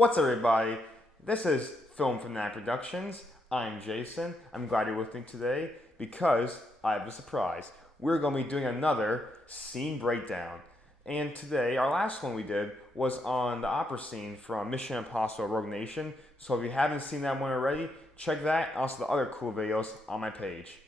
What's up, everybody? This is Film Fanatic Productions. I'm Jason. I'm glad you're with me today because I have a surprise. We're going to be doing another scene breakdown. And today, our last one we did was on the opera scene from Mission Impossible Rogue Nation. So if you haven't seen that one already, check that. Also, the other cool videos on my page.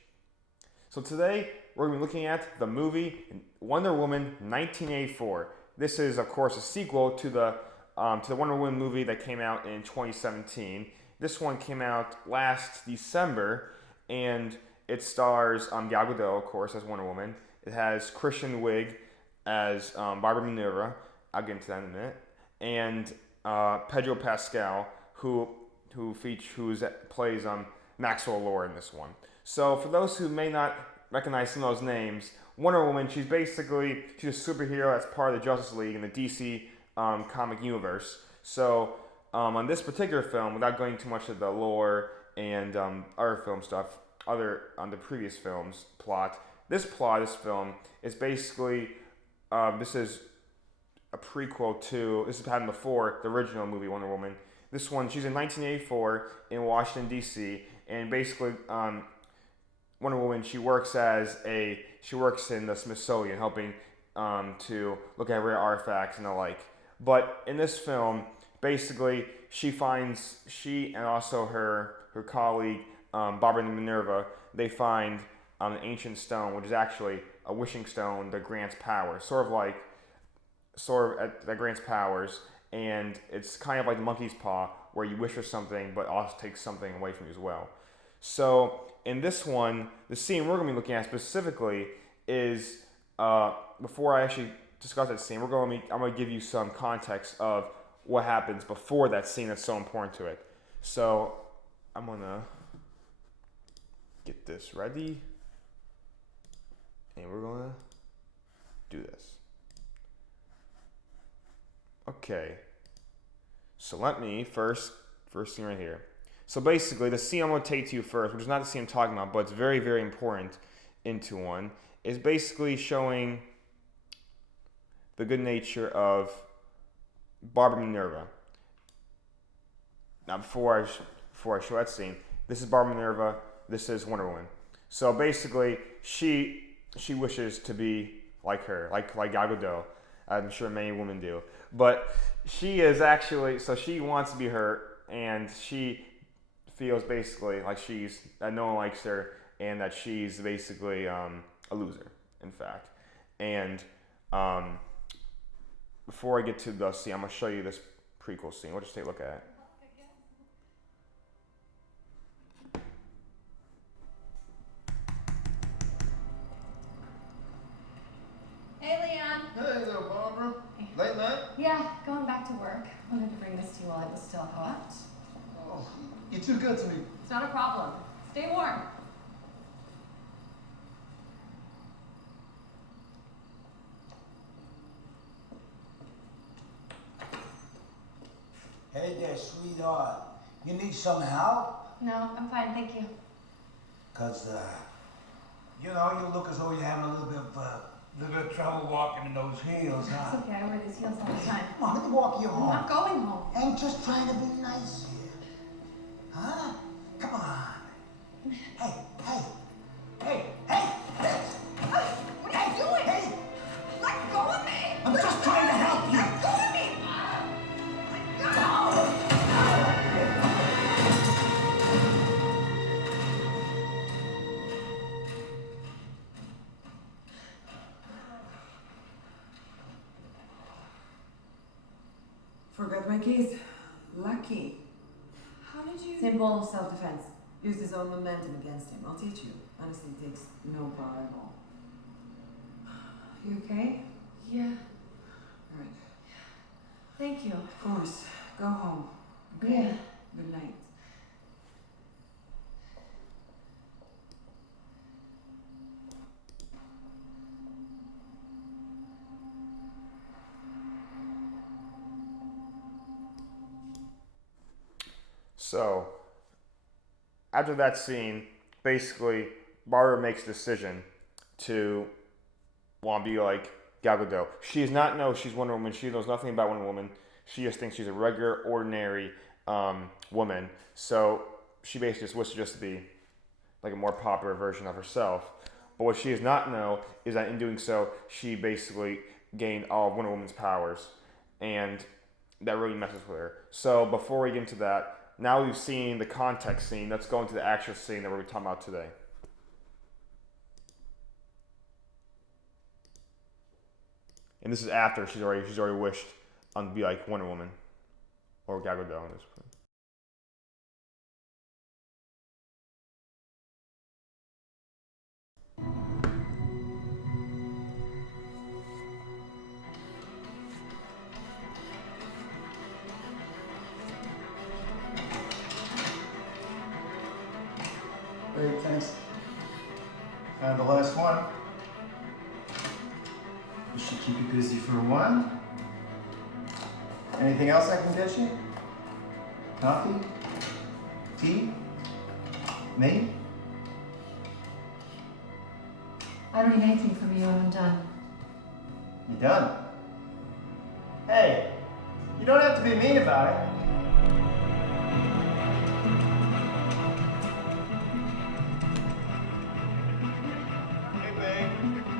So today, we're going to be looking at the movie Wonder Woman 1984. This is, of course, a sequel to the Wonder Woman movie that came out in 2017. This one came out last December, and it stars Gal Gadot, of course, as Wonder Woman. It has Kristen Wiig as Barbara Minerva. I'll get into that in a minute. And Pedro Pascal, who plays Maxwell Lord in this one. So for those who may not recognize some of those names, Wonder Woman, she's a superhero that's part of the Justice League in the DC comic universe. So on this particular film, without going too much of the lore and other film stuff, on the previous film's plot, this film is basically this is a prequel to, this has happened before the original movie Wonder Woman. This one, she's in 1984 in Washington D.C. and basically Wonder Woman, she works in the Smithsonian, helping to look at rare artifacts and the like. But in this film, basically, she and also her colleague, Barbara Minerva, they find an ancient stone, which is actually a wishing stone that grants power, that grants powers, and it's kind of like the monkey's paw, where you wish for something, but also takes something away from you as well. So in this one, the scene we're going to be looking at specifically is, before I actually discuss that scene, I'm going to give you some context of what happens before that scene that's so important to it. So I'm going to get this ready, and we're going to do this. Okay, so let me first scene right here. So basically, the scene I'm going to take to you first, which is not the scene I'm talking about, but it's very, very important into one, is basically showing the good nature of Barbara Minerva. Now, before I show that scene, this is Barbara Minerva, this is Wonder Woman. So basically, she wishes to be like her, like Gal Gadot. I'm sure many women do. But she is actually, so she wants to be her, and she feels basically like that no one likes her, and that she's basically a loser, in fact. And before I get to the scene, I'm going to show you this prequel scene. We'll just take a look at it. Hey, Leon. Hey there, Barbara. Late night? Yeah, going back to work. Wanted to bring this to you while it was still hot. Oh, you're too good to me. It's not a problem. Stay warm. Hey there, sweetheart. You need some help? No, I'm fine, thank you. Cause, you look as though you're having a little bit of trouble walking in those heels, huh? It's okay, I wear these heels all the time. Come on, let me walk you I'm home. not going home. Ain't just trying to be nice here. Huh? Come on. Hey, hey, hey, hey, hey! What are you doing? Hey! Let go of me! I'm just trying to help you! Let go of me! Let go! Forgot my keys. Lucky. How did you... Simple self-defense. Used his own momentum against him. I'll teach you. Honestly, it takes no power at all. You okay? Yeah, All right. thank you. Of course. Go home. Okay? Yeah. Good night. So after that scene, basically, Barbara makes a decision to want to be like Gal Gadot. She does not know she's Wonder Woman. She knows nothing about Wonder Woman. She just thinks she's a regular, ordinary woman. So she basically just wishes just to be like a more popular version of herself. But what she does not know is that in doing so, she basically gained all of Wonder Woman's powers. And that really messes with her. So before we get into that, now we've seen the context scene, let's go into the actual scene that we're talking about today. And this is after she's already wished on to be like Wonder Woman. Or Gal Gadot in this point. Great, thanks. Found the last one. This should keep you busy for a while. Anything else I can get you? Coffee? Tea? Me? I don't need anything from you when I'm done. You done? Hey, you don't have to be mean about it. Hey, babe.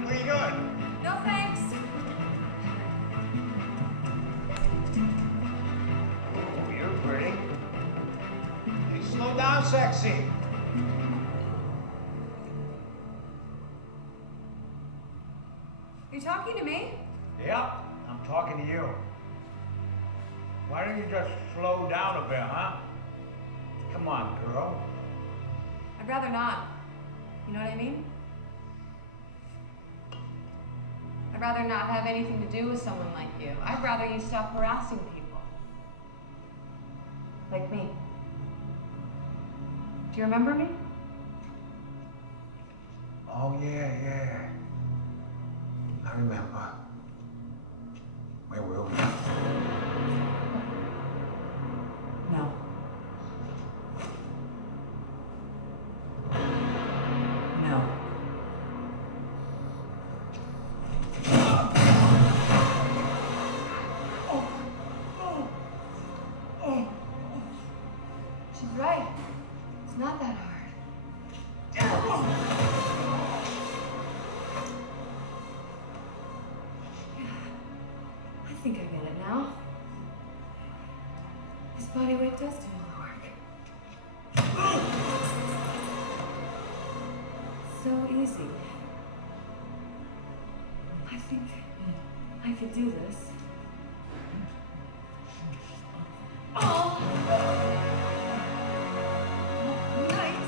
Where you going? No thanks. Oh, you're pretty. Hey, slow down, sexy. You talking to me? Yep, I'm talking to you. Why don't you just slow down a bit, huh? Come on, girl. I'd rather not. You know what I mean? I'd rather not have anything to do with someone like you. I'd rather you stop harassing people. Like me. Do you remember me? Oh, yeah. I remember. Where were we? No. No. She's right. It's not that hard. I think I get it now. This body weight does do all the work. So easy. I think I could do this. Oh! Night!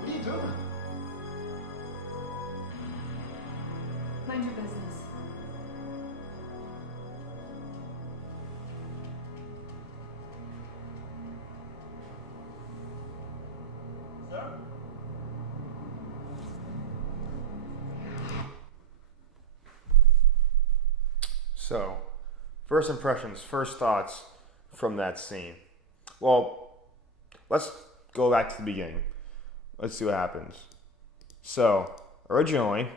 What are you doing? Mind your business. Sir? So, first impressions, first thoughts from that scene. Well, let's go back to the beginning. Let's see what happens. So, originally,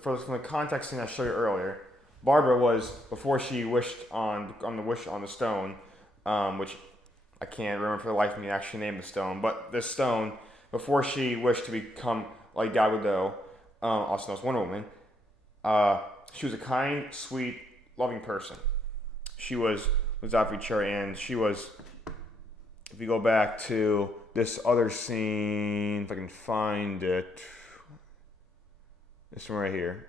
from the context scene I showed you earlier, Barbara was, before she wished on the wish on the stone, which I can't remember for the life of me to actually name the stone, but this stone, before she wished to become like Gal Gadot, also known as Wonder Woman, she was a kind, sweet, loving person. She was out for each other, and she was, if you go back to this other scene, if I can find it, this one right here.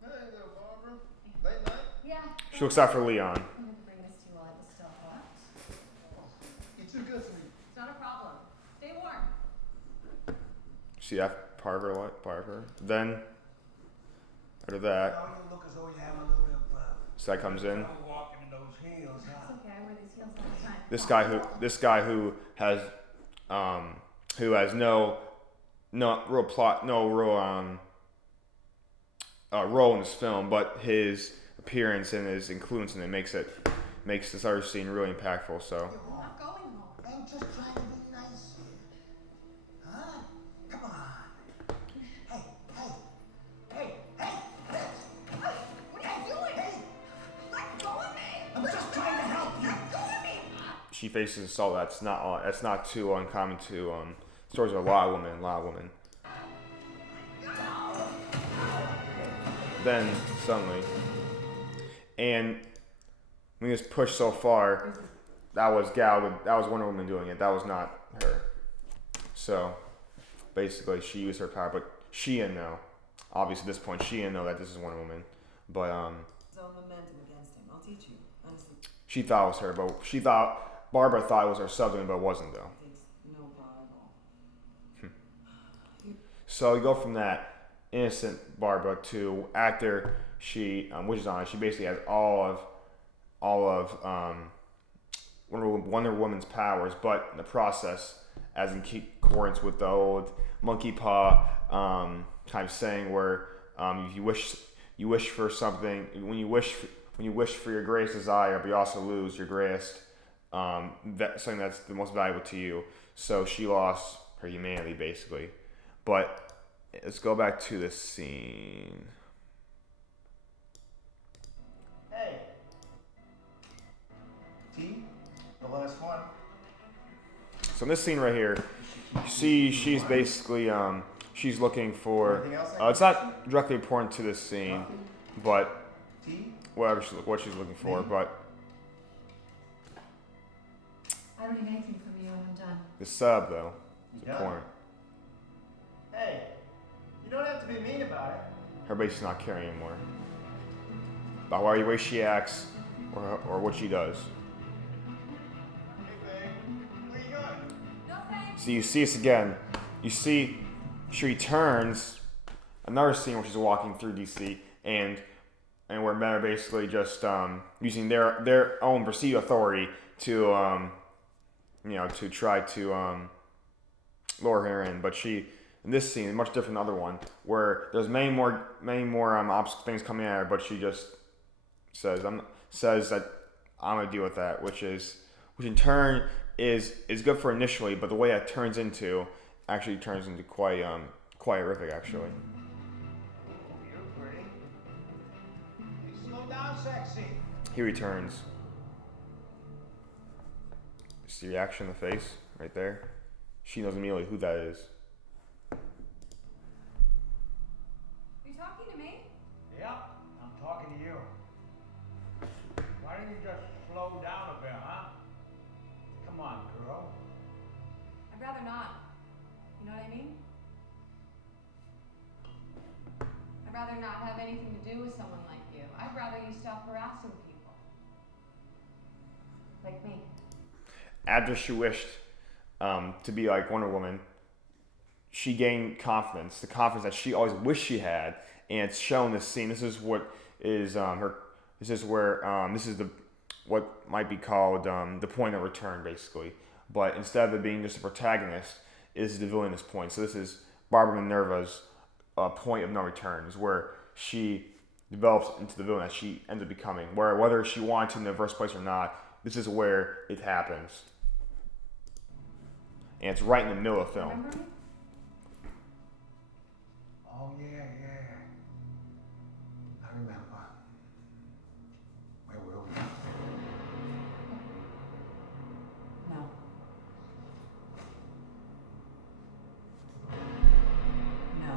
Hey there, Barbara. Late night? Yeah. She looks out for Leon. I wanted to bring this to you while it was still hot. You're too good to me. It's not a problem. Stay warm. See that part of her life, part of her. Then, after that, Oh, you look as though you have a little bit of So that comes in. I'm walking in those heels, It's huh? okay, I wear these heels all the time. This guy who has no real plot, no real role in this film, but his appearance and his influence in it makes this other scene really impactful. So I'm not going home. I'm just trying to be nice here. Huh? Come on. Hey, hey, hey, hey, hey. What are you doing? Hey, Let go of me! I'm just trying to help you. Let go of me! she faces assault. That's not too uncommon to stories of a lot of women. Then suddenly, and when he was pushed so far, that was Wonder Woman doing it. That was not her. So basically, she used her power, but she didn't know. Obviously, at this point, she didn't know that this is Wonder Woman. But His own momentum against him. I'll teach you. Honestly, she thought it was her. But Barbara thought it was herself doing it, but it wasn't though. it takes no power at all. So you go from that innocent Barbara to after she wishes on it. She basically has all of Wonder Woman's powers, but in the process, as in accordance with the old monkey paw kind of saying, where if you wish for something, when you wish for your greatest desire, but you also lose your greatest something that's the most valuable to you. So she lost her humanity basically, but. Let's go back to this scene. Hey. T, the last one. So in this scene right here, she's basically she's looking for. Anything else It's not directly important to this scene, but T? what she's looking for. But I don't need anything from you when I'm done. the sub though is You done? important. Hey, you don't have to be mean about it. Her basically not caring anymore about the way she acts or what she does. Hey, babe, where you going? No thanks. So you see this again. You see she returns another scene where she's walking through DC and where men are basically just using their own perceived authority to to try to lure her in. But she in this scene is much different than the other one where there's many more obstacle things coming at her, but she just says that I'm gonna deal with that, which in turn is good for initially, but the way that turns into quite horrific actually. Oh, you're pretty. Hey, slow down, sexy. He returns. See the reaction in the face right there? She knows immediately who that is. Are you talking to me? Yeah, I'm talking to you. Why don't you just slow down a bit, huh? Come on, girl. I'd rather not. You know what I mean? I'd rather not have anything to do with someone like you. I'd rather you stop harassing people. Like me. After she wished to be like Wonder Woman, she gained confidence, the confidence that she always wished she had, and it's shown in this scene. This is what is her. This is where this is what might be called the point of return, basically. But instead of it being just a protagonist, this is the villainous point. So this is Barbara Minerva's point of no return, is where she develops into the villain that she ends up becoming. Where whether she wanted to in the first place or not, this is where it happens. And it's right in the middle of the film. Remember me? Oh, yeah. I remember. Where were we? No. No.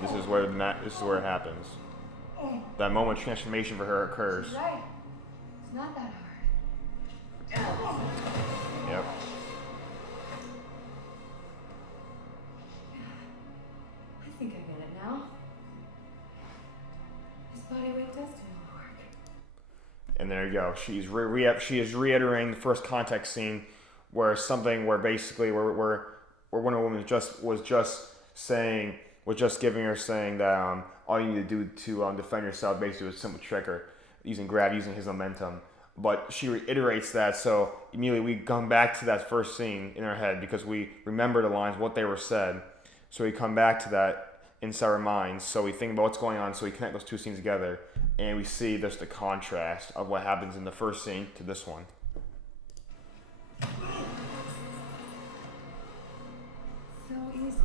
This is where it happens. That moment of transformation for her occurs. She's right. It's not that hard. Yep. I think I get it now. This body weight does do all the work. And there you go. She is reiterating the first contact scene where basically where Wonder Woman was just just giving her saying that all you need to do to defend yourself basically was a simple trick or using his momentum. But she reiterates that, so immediately we come back to that first scene in our head because we remember the lines, what they were said. So we come back to that inside our minds. So we think about what's going on, so we connect those two scenes together, and we see just the contrast of what happens in the first scene to this one. So easy.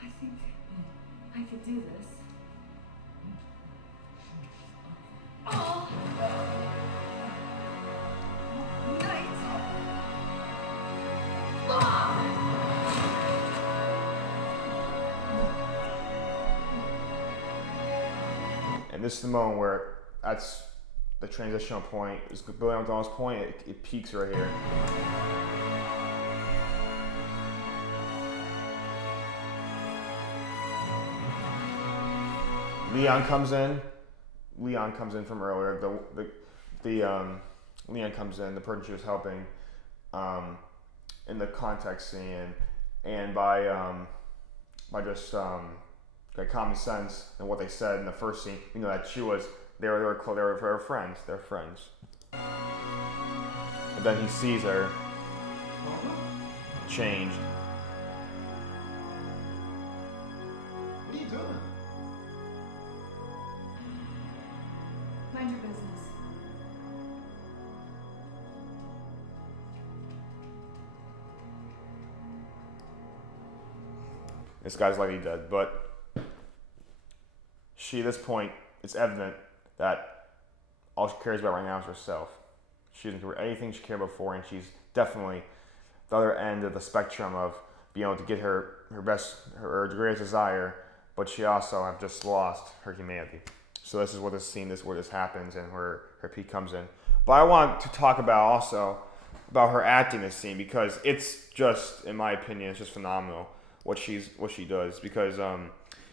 I think I could do this. Oh! Night! And this is the moment where that's the transitional point. It's Billy McDonald's point. It peaks right here. Leon comes in from earlier. Leon comes in, the person she was helping, in the context scene, and by just like common sense and what they said in the first scene, you know that they were friends. They're friends. And then he sees her changed. What are you doing? Mind your business. This guy's likely dead, but at this point, it's evident that all she cares about right now is herself. She doesn't care about anything she cared about before, and she's definitely the other end of the spectrum of being able to get her greatest desire, but she also have just lost her humanity. So this is what where this happens, and where her peak comes in. But I want to talk about her acting this scene, because it's just, in my opinion, it's just phenomenal what she does, because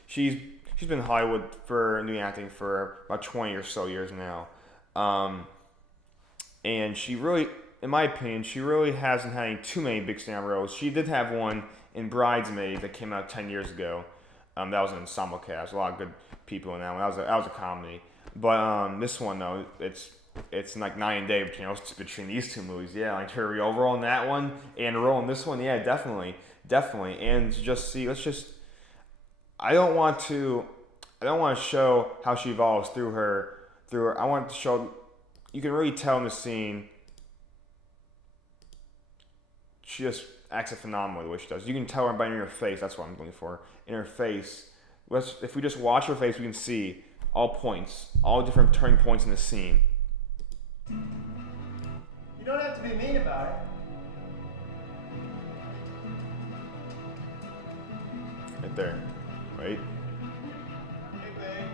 she's been in Hollywood for doing acting for about 20 or so years now. And she really, in my opinion, she really hasn't had too many big stand roles. She did have one in Bridesmaids that came out 10 years ago. That was an ensemble cast, a lot of good people in that one. That was a comedy. But this one though, it's like night and day between these two movies. Yeah, like her overall in that one and the role in this one. Yeah, definitely. And I don't want to show how she evolves through her. I want to show, you can really tell in the scene, she just acts phenomenally the way she does. You can tell her by in her face. That's what I'm looking for. In her face. If we just watch her face, we can see all different turning points in the scene. You don't have to be mean about it. Right there, right? Hey, babe.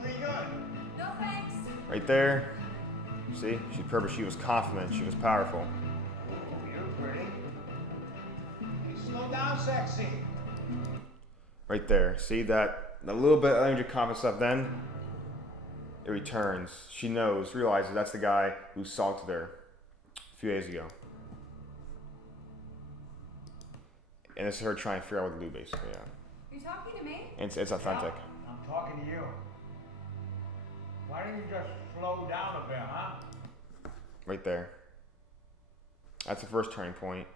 Where you going? No thanks. Right there. See, she was confident. She was powerful. Oh, you're pretty. Hey, slow down, sexy. Right there. See that a little bit of energy, confident stuff. Then it returns. She realizes that's the guy who assaulted her a few days ago. And this is her trying to figure out what to do, basically. Yeah. You talking to me? And it's authentic. Yeah, I'm talking to you. Why don't you just slow down a bit, huh? Right there. That's the first turning point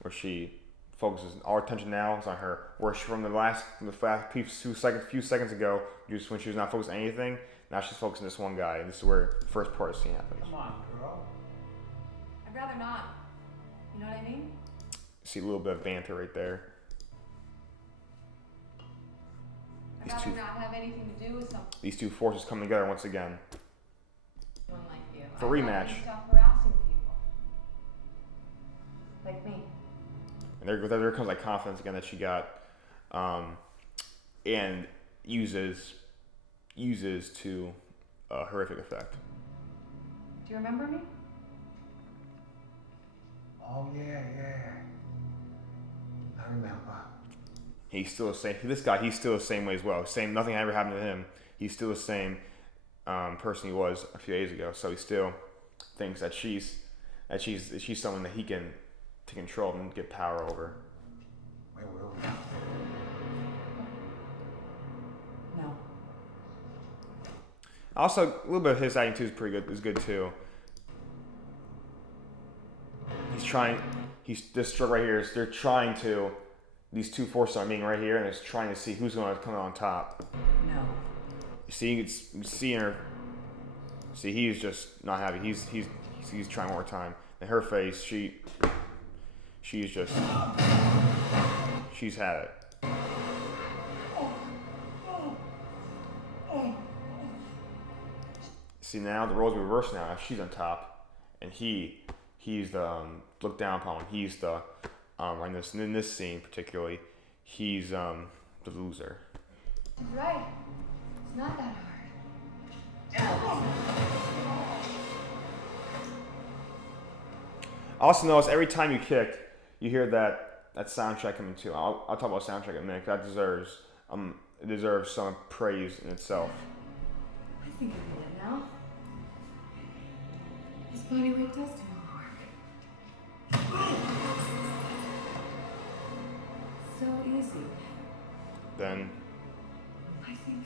where she focuses. All her attention now is on her. Where from the few seconds ago, just when she was not focused on anything, now she's focused on this one guy, and this is where the first part of the scene happens. Come on, girl. I'd rather not. You know what I mean? See a little bit of banter right there. I'd rather not have anything to do with These two forces come together once again. someone like you. For I'd rather rematch. you stop harassing people. Like me. And there comes like confidence again that she got, and uses to a horrific effect. Do you remember me? Oh, yeah. I remember. He's still the same. He's still the same way as well. Nothing ever happened to him. He's still the same person he was a few days ago. So he still thinks that she's someone that he can to control and get power over. Also, a little bit of his acting too is pretty good. Is good too. He's this stroke right here. They're trying to. These two forces are meeting right here, and it's trying to see who's going to come out on top. No. You see, it's seeing her. See, he's just not happy. He's trying one more time. And her face, she's just, she's had it. See, now the roles are reversed now. She's on top, and he's the looked down upon. He's the in this scene particularly, he's the loser. He's right. It's not that hard. Also notice every time you kick, you hear that soundtrack coming too. I'll talk about soundtrack in a minute. That deserves it deserves some praise in itself. I think I get it now. His body weight does do more work. So easy. Then I think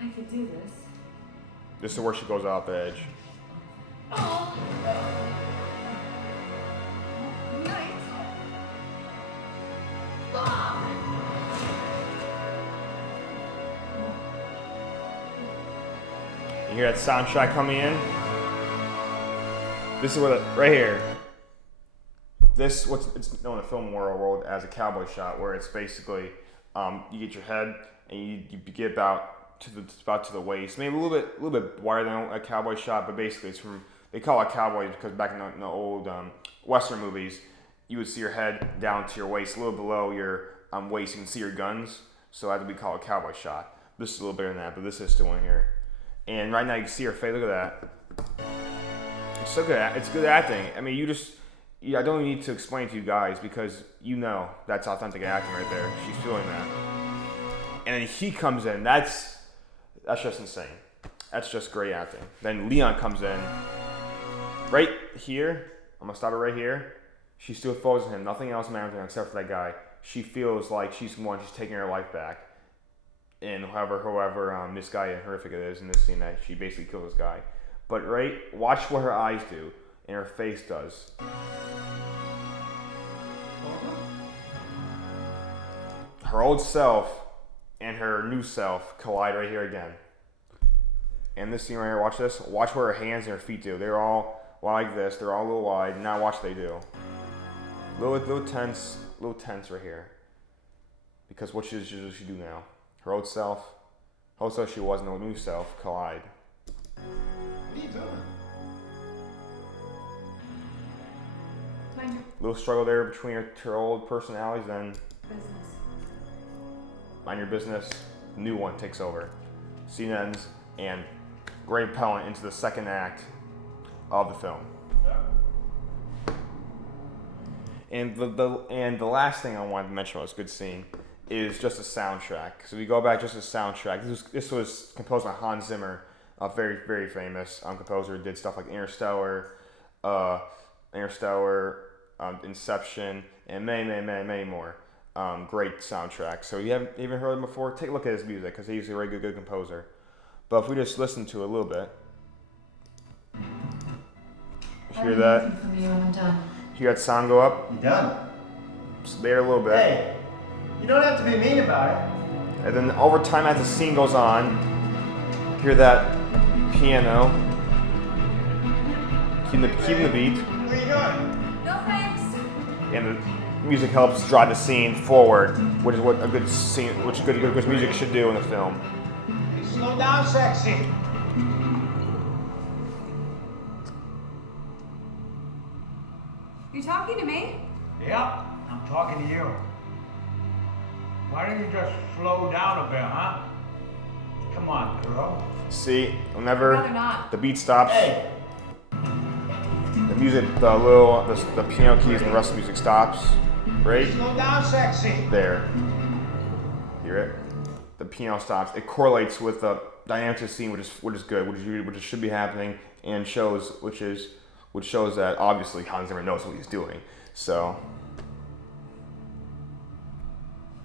I could do this. this is where she goes off the edge. Oh. Nice. You hear that soundtrack coming in? This is where right here. This it's known in the film world as a cowboy shot, where it's basically you get your head and you get about to the waist, maybe a little bit wider than a cowboy shot, but basically it's from they call it cowboy because back in the old Western movies, you would see your head down to your waist, a little below your waist, you can see your guns, so that would be called a cowboy shot. This is a little bigger than that, but this is still in here. And right now you can see her face. Look at that. It's so good. It's good acting. I mean, I don't need to explain to you guys because you know that's authentic acting right there. She's feeling that. And then he comes in. That's just insane. That's just great acting. Then Leon comes in. Right here. I'm gonna stop it right here. She still focuses on him. Nothing else matters to her except for that guy. She feels like she's taking her life back. And however this guy and horrific it is in this scene that she basically kills this guy. But watch what her eyes do and her face does. Her old self and her new self collide right here again. And this scene right here, watch this. Watch what her hands and her feet do. They're all like this. They're all a little wide. Now watch what they do. Little tense right here. Because what does she do now? Her old self she was, and her new self collide. What are you doing? Little struggle there between her old personalities, then Business. mind your business, new one takes over. Scene ends, and great propellant into the second act of the film. And the last thing I wanted to mention about this good scene is just the soundtrack. So we go back just to the soundtrack. This was composed by Hans Zimmer, a very, very famous composer who did stuff like Interstellar, Inception, and many more. Great soundtrack. So you haven't even heard him before? Take a look at his music because he's a very good composer. But if we just listen to it a little bit, hear that? From you, I'm done. Hear that sound go up? You done? Just there a little bit. Hey, you don't have to be mean about it. And then over time as the scene goes on, hear that piano, keeping the beat, What are you doing? No thanks. and the music helps drive the scene forward, which is what a good scene, which good music should do in a film. Hey, slow down, sexy. You talking to me? Yep, I'm talking to you. Why don't you just slow down a bit, huh? Come on, girl. See, I'd whenever rather not. the beat stops, Hey, the music, the piano keys and the rest of the music stops, right slow down, sexy. there. Hear it? The piano stops. It correlates with the dynamics of the scene, which is good, which should be happening, and which shows that obviously Hans Zimmer knows what he's doing. So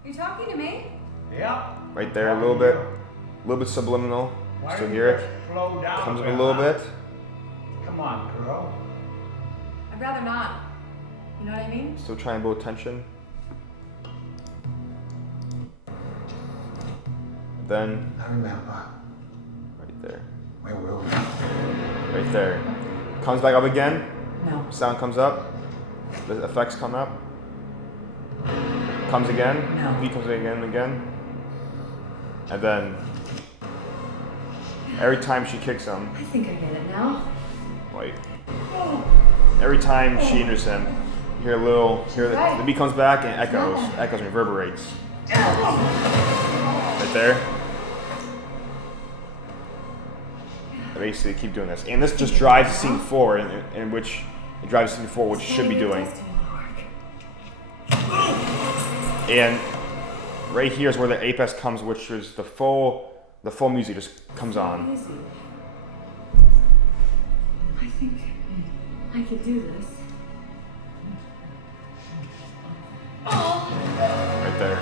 You talking to me? Yep. right there, a little bit subliminal. Why Still don't hear you it? just slow down Comes up bit, a little huh? bit. Come on, girl. I'd rather not. You know what I mean? Still trying to build tension. Then, I remember. right there. Where were we? Right there. Comes back up again. No. Sound comes up. The effects come up. Comes again. No. Beat comes again and again. And then, every time she kicks him, I think I get it now. wait. Every time she enters him, you hear a little, the beat comes back and echoes and reverberates. Right there. I basically keep doing this. And this just drives the scene forward, in which it drives the scene forward, which it should be doing. And right here is where the apex comes, which is the full music just comes on. Easy. I think I could do this. Right there.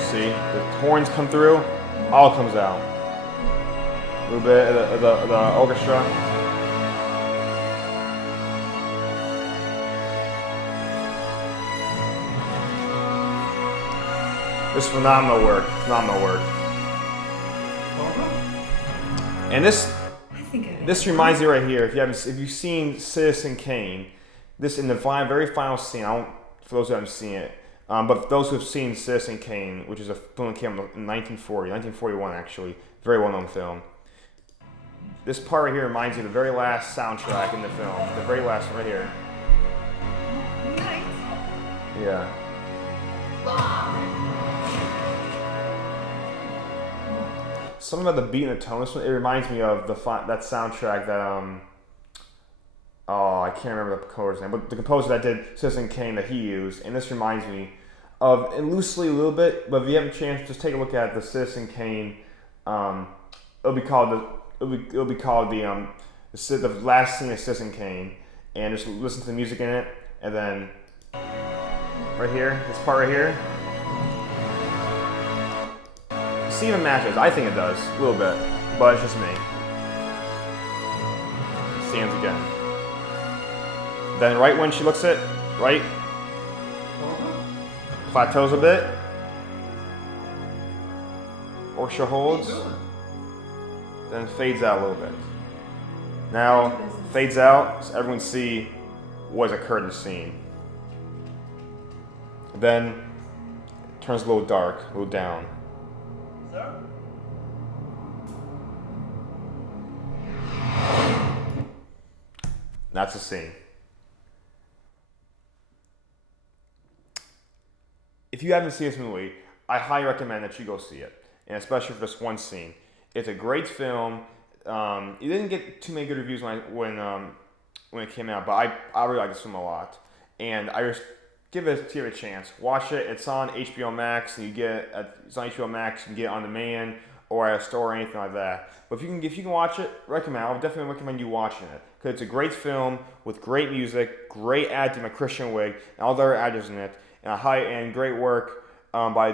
See, the horns come through, all comes out. A little bit of the orchestra. This is phenomenal work, And this reminds me right here. If you've seen Citizen Kane, this in the very final scene. For those who haven't seen it, but for those who have seen Citizen Kane, which is a film that came out in 1941 actually, very well-known film. This part right here reminds you of the very last soundtrack in the film. The very last right here. Yeah. Something about the beat and the tone. It reminds me of that soundtrack that I can't remember the composer's name, but the composer that did Citizen Kane that he used, and this reminds me of, and loosely a little bit, but if you have a chance, just take a look at the Citizen Kane. It'll be called the last scene of Citizen Kane, and just listen to the music in it, and then right here, this part right here. See if it matches. I think it does, a little bit, but it's just me. It stands again. Then right when she looks at it, right, plateaus a bit. Orchestra holds. Then fades out a little bit. Now, fades out so everyone see what has occurred in the scene. Then, turns a little dark, a little down. Sir? That's the scene. If you haven't seen this movie, I highly recommend that you go see it, and especially for this one scene. It's a great film. It didn't get too many good reviews when it came out, but I really like this film a lot, and I just give it a chance. Watch it. It's on HBO Max, and it's on HBO Max. You can get it on demand or at a store or anything like that. But if you can watch it, I would definitely recommend you watching it, because it's a great film with great music, great acting by Christian Wiig and all the other actors in it, and great work by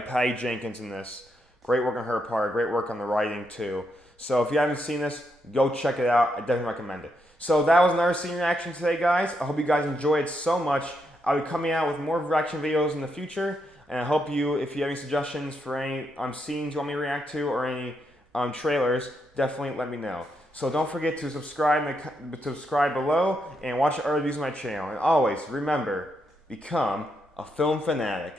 Patty Jenkins in this. Great work on her part. Great work on the writing too. So if you haven't seen this, go check it out. I definitely recommend it. So that was another scene reaction today, guys. I hope you guys enjoyed it so much. I'll be coming out with more reaction videos in the future, and I hope if you have any suggestions for any scenes you want me to react to or any trailers, definitely let me know. So don't forget to subscribe below and watch other videos on my channel. And always remember, become a film fanatic.